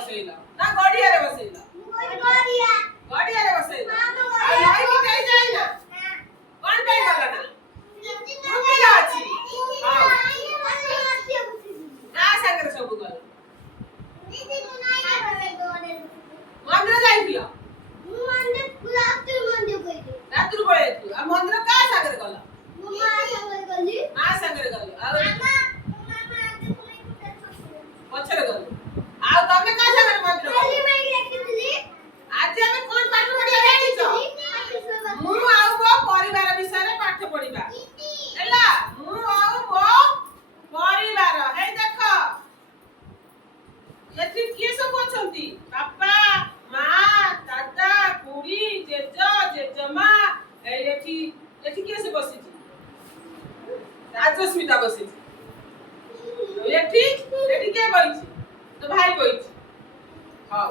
ବସେଇଲ ନା ଗଡିଆରେ ବସେଇଲ? ଗଡିଆରେ ବସେଇଲ। ଆଉ ନଈକି କେହି ଯାଇନା? କଣ ପାଇଁ ଗଲ ନା? କୁମ୍ଭୀର ଅଛି। ହଉ କାହା ସାଙ୍ଗରେ ସବୁ ଗଲ? ମନ୍ଦିର ଯାଇଥିଲ? ରାତିରୁ ପଳେଇଥିଲ। ଆଉ ମନ୍ଦିର କାହା ସାଙ୍ଗରେ ଗଲ? ମା ସାଙ୍ଗରେ ଗଲ। ଆଉ ପଛରେ ଗଲ। ଆଉ ତମେ କାହା ସାଙ୍ଗରେ ମନ୍ଦିର ଗଲ? ଆଜି ଆମେ କଣ ପାଠ ପଢିବା ଜାଣିଛ? ମୁଁ ଆଉ ମୋ ପରିବାର ବିଷୟରେ ପାଠ ପଢିବା ହେଲା। ମୁଁ ଆଉ ମୋ ପରିବାର। ହେଇ ଦେଖ ଏଠି କିଏ ସବୁ ଅଛନ୍ତି? ବାପା, ମା, ଦାଦା, ଖୁଡି, ଜେଜ, ଜେଜେମା। ଏଠି ଏଠି କିଏ ସେ ବସିଛି? ରାଜସ୍ମିତା ବସିଛି। ଏଠି ଏଠି କିଏ ବଇଛି? ତ ଭାଇ ବଇଛି। ହଉ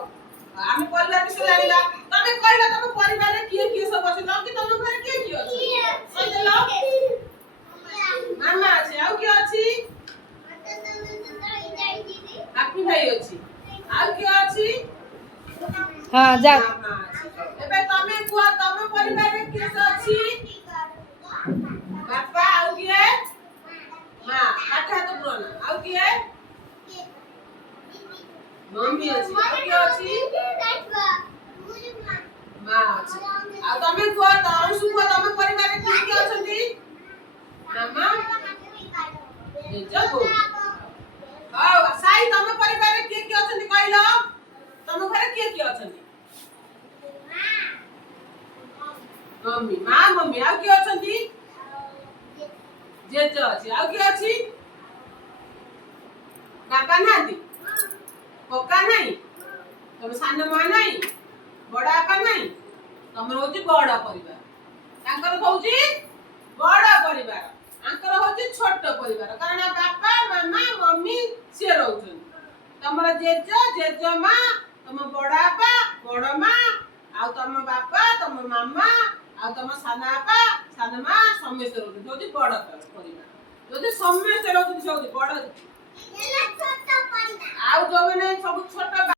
ଆମେ ପରିବାର ବିଷୟରେ ଜାଣିଲା। ତମେ କହିଲ ତମ ପରିବାରରେ କିଏ କିଏ ସବୁ ଅଛନ୍ତି? କି ତମ ଘରେ କିଏ କିଏ ଅଛି? କହିଦେଲ। ମାମା ଅଛି। ଆଉ କିଏ ଅଛି? ହାପି ଭାଇ ଅଛି। ଆଉ କିଏ ଅଛି? ହଁ ଯା। ମାମା ଅଛି। ଏବେ ତମେ କୁହ ତମ ପରିବାରରେ କିଏ ଅଛି? ବାପା। ଆଉ କିଏ? ମା। ହାତ ହାତ ପୁରାନା। ଆଉ କିଏ? ମମ୍ମି ଅଛି। ଆଉ କିଏ ଅଛି? ମା ଅଛି। ଆଉ ତମେ କୁହ ତମେ କୁହ ତମ ପରିବାରରେ କିଏ କିଏ ଅଛନ୍ତି? ମାମା, ଜେଜ, ବୋଉ। ହଉ ସାଇ ତମ ପରିବାରରେ କିଏ କିଏ ଅଛନ୍ତି କହିଲ? ତମ ଘରେ କିଏ କିଏ ଅଛନ୍ତି? ମମ୍ମି। ମା, ମମ୍ମି। ଆଉ କିଏ ଅଛନ୍ତି? ଜେଜ ଅଛି। ଆଉ କିଏ ଅଛି? ବାପା ନାହାନ୍ତି? କକା ନାହିଁ? ତମ ସାନ ମା ନାହିଁ? ବଡ ବାପା ନାହିଁ? ତମର ହଉଛି ବଡ ପରିବାର। ତାଙ୍କର ହଉଛି ବଡ ପରିବାର। ଆଙ୍କର ହଉଛି ଛୋଟ ପରିବାର। କାରଣ ବାପା, ମାମା, ମମ୍ମି ସିଏ ରହୁଛନ୍ତି। ତମର ଜେଜ, ଜେଜେମା, ତମ ବଡ ବାପା, ବଡ ମା, ଆଉ ତମ ବାପା, ତମ ମାମା, ଆଉ ତମ ସାନ ବାପା, ସାନ ମା ସମସ୍ତେ ରହୁଛନ୍ତି। ହଉଛି ବଡ ପରିବାର। ଯଦି ସମସ୍ତେ ରହୁଛନ୍ତି ସେ ହଉଛି ବଡ। ଆଉ ଯୋଉମାନେ ସବୁ ଛୋଟ